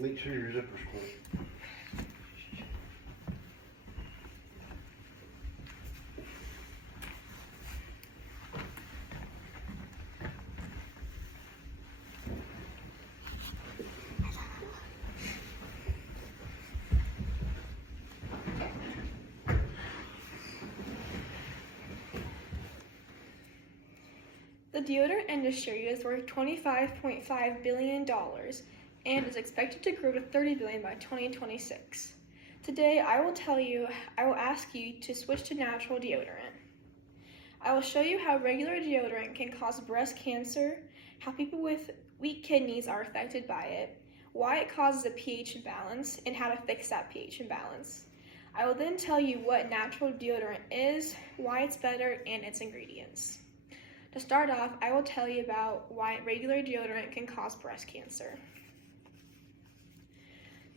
Make sure your zipper's closed. The deodorant industry is worth $25.5 billion and is expected to grow to $30 billion by 2026. Today, I will ask you to switch to natural deodorant. I will show you how regular deodorant can cause breast cancer, how people with weak kidneys are affected by it, why it causes a pH imbalance, and how to fix that pH imbalance. I will then tell you what natural deodorant is, why it's better, and its ingredients. To start off, I will tell you about why regular deodorant can cause breast cancer.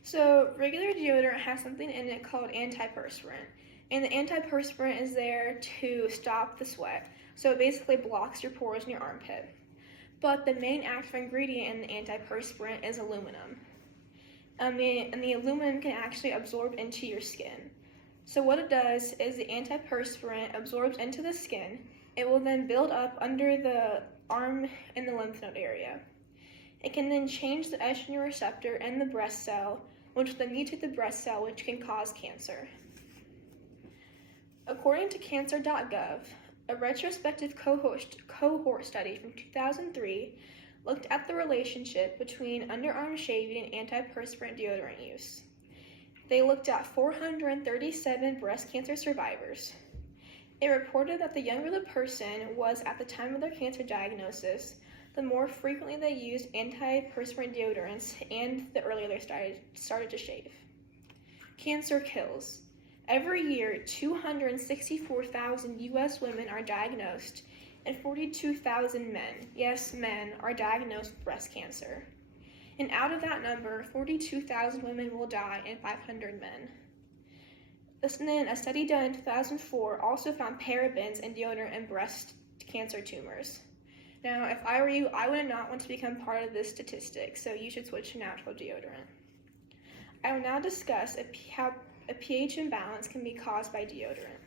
So, regular deodorant has something in it called antiperspirant, and the antiperspirant is there to stop the sweat, so it basically blocks your pores in your armpit. But the main active ingredient in the antiperspirant is aluminum. And the aluminum can actually absorb into your skin. So what it does is the antiperspirant absorbs into the skin. It will then build up under the arm and the lymph node area. It can then change the estrogen receptor in the breast cell, which will then mutate the breast cell, which can cause cancer. According to cancer.gov, a retrospective cohort study from 2003 looked at the relationship between underarm shaving and antiperspirant deodorant use. They looked at 437 breast cancer survivors. It reported that the younger the person was at the time of their cancer diagnosis, the more frequently they used antiperspirant deodorants and the earlier they started to shave. Cancer kills. Every year, 264,000 U.S. women are diagnosed and 42,000 men, yes, men, are diagnosed with breast cancer. And out of that number, 42,000 women will die and 500 men. Then a study done in 2004 also found parabens in deodorant in breast cancer tumors. Now, if I were you, I would not want to become part of this statistic, so you should switch to natural deodorant. I will now discuss how a pH imbalance can be caused by deodorant.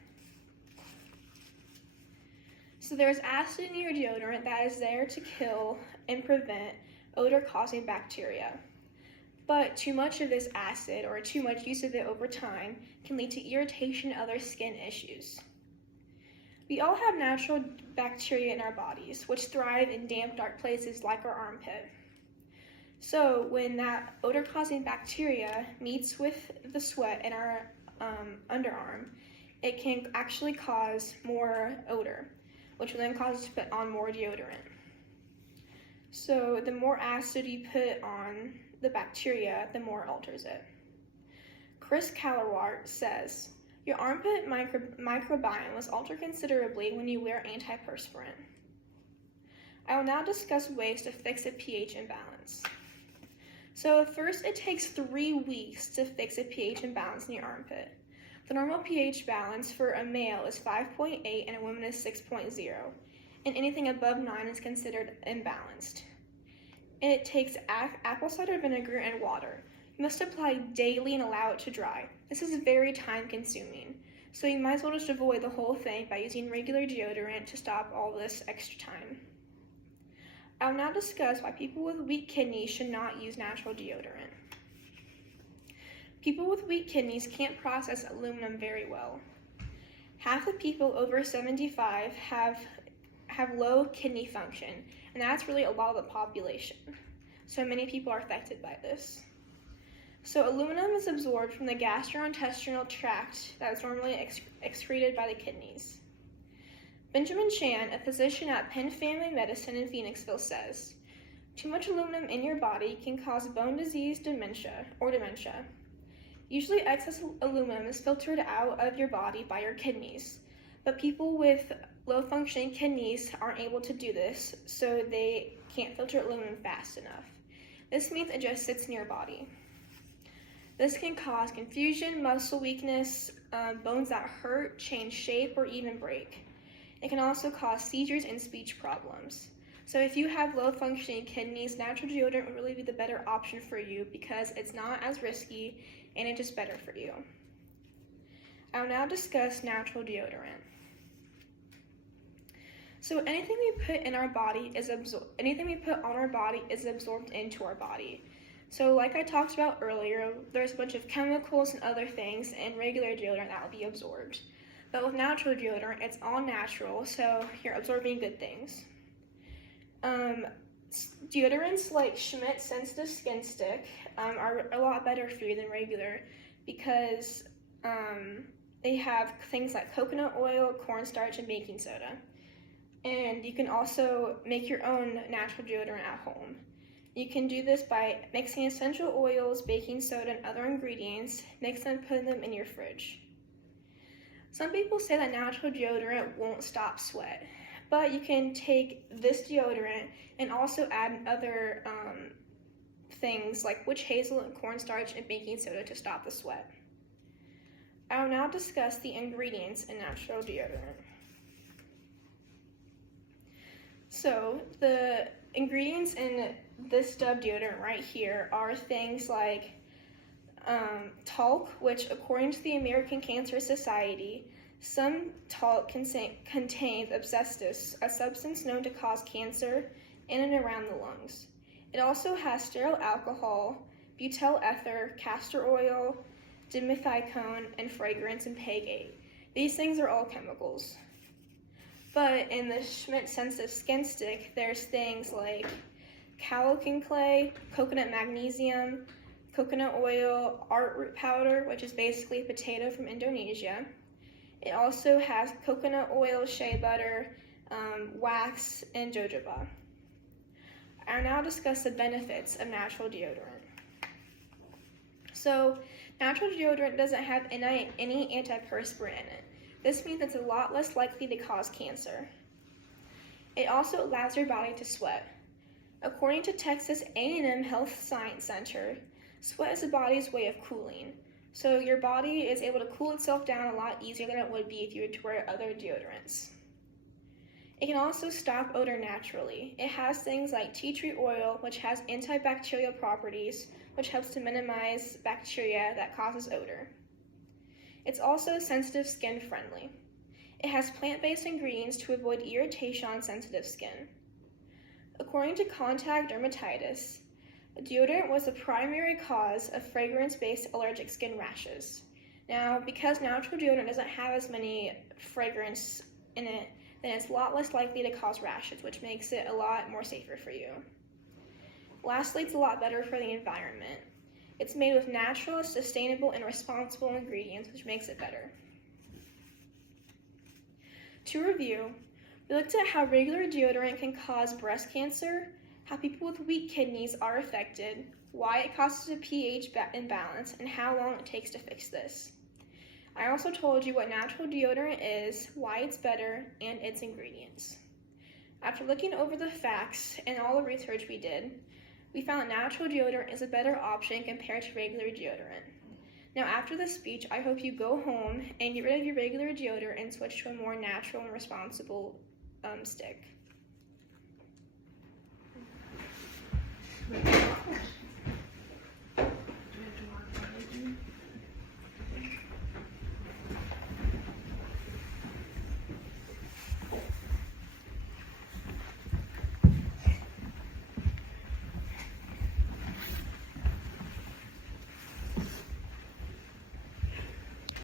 So there's acid in your deodorant that is there to kill and prevent odor-causing bacteria. But too much of this acid or too much use of it over time can lead to irritation and other skin issues. We all have natural bacteria in our bodies, which thrive in damp, dark places like our armpit. So when that odor-causing bacteria meets with the sweat in our underarm, it can actually cause more odor, which will then cause us to put on more deodorant. So the more acid you put on the bacteria, the more it alters it. Chris Calawart says, your armpit microbiome was altered considerably when you wear antiperspirant. I will now discuss ways to fix a pH imbalance. So first, it takes 3 weeks to fix a pH imbalance in your armpit. The normal pH balance for a male is 5.8 and a woman is 6.0, and anything above 9 is considered imbalanced. And it takes apple cider vinegar and water. You must apply daily and allow it to dry. This is very time consuming, so you might as well just avoid the whole thing by using regular deodorant to stop all this extra time. I will now discuss why people with weak kidneys should not use natural deodorant. People with weak kidneys can't process aluminum very well. Half the people over 75 have low kidney function, and that's really a lot of the population. So many people are affected by this. So aluminum is absorbed from the gastrointestinal tract that is normally excreted by the kidneys. Benjamin Chan, a physician at Penn Family Medicine in Phoenixville, says, too much aluminum in your body can cause bone disease, dementia. Usually excess aluminum is filtered out of your body by your kidneys, but people with low functioning kidneys aren't able to do this, so they can't filter aluminum fast enough. This means it just sits in your body. This can cause confusion, muscle weakness, bones that hurt, change shape, or even break. It can also cause seizures and speech problems. So if you have low functioning kidneys, natural deodorant would really be the better option for you because it's not as risky and it's just better for you. I'll now discuss natural deodorant. So anything we put on our body is absorbed into our body. So like I talked about earlier, there's a bunch of chemicals and other things in regular deodorant that will be absorbed. But with natural deodorant, it's all natural, so you're absorbing good things. Deodorants like Schmidt Sensitive Skin Stick are a lot better for you than regular because they have things like coconut oil, cornstarch, and baking soda. And you can also make your own natural deodorant at home. You can do this by mixing essential oils, baking soda, and other ingredients, mix them and put them in your fridge. Some people say that natural deodorant won't stop sweat, but you can take this deodorant and also add other things like witch hazel and cornstarch and baking soda to stop the sweat. I will now discuss the ingredients in natural deodorant. So the ingredients in this Dove deodorant right here are things like talc, which according to the American Cancer Society, some talc contains asbestos, a substance known to cause cancer in and around the lungs. It also has sterile alcohol, butyl ether, castor oil, dimethicone, and fragrance and pegate. These things are all chemicals. But in the Schmidt Sensitive Skin Stick, there's things like calcium clay, coconut magnesium, coconut oil, artroot powder, which is basically potato from Indonesia. It also has coconut oil, shea butter, wax, and jojoba. I'll now discuss the benefits of natural deodorant. So, natural deodorant doesn't have any antiperspirant in it. This means it's a lot less likely to cause cancer. It also allows your body to sweat. According to Texas A&M Health Science Center, sweat is the body's way of cooling. So your body is able to cool itself down a lot easier than it would be if you were to wear other deodorants. It can also stop odor naturally. It has things like tea tree oil, which has antibacterial properties, which helps to minimize bacteria that causes odor. It's also sensitive skin friendly. It has plant-based ingredients to avoid irritation on sensitive skin. According to Contact Dermatitis, deodorant was the primary cause of fragrance-based allergic skin rashes. Now, because natural deodorant doesn't have as many fragrance in it, then it's a lot less likely to cause rashes, which makes it a lot more safer for you. Lastly, it's a lot better for the environment. It's made with natural, sustainable, and responsible ingredients, which makes it better. To review, we looked at how regular deodorant can cause breast cancer, how people with weak kidneys are affected, why it causes a pH imbalance, and how long it takes to fix this. I also told you what natural deodorant is, why it's better, and its ingredients. After looking over the facts and all the research we did, we found that natural deodorant is a better option compared to regular deodorant. Now after this speech, I hope you go home and get rid of your regular deodorant and switch to a more natural and responsible stick.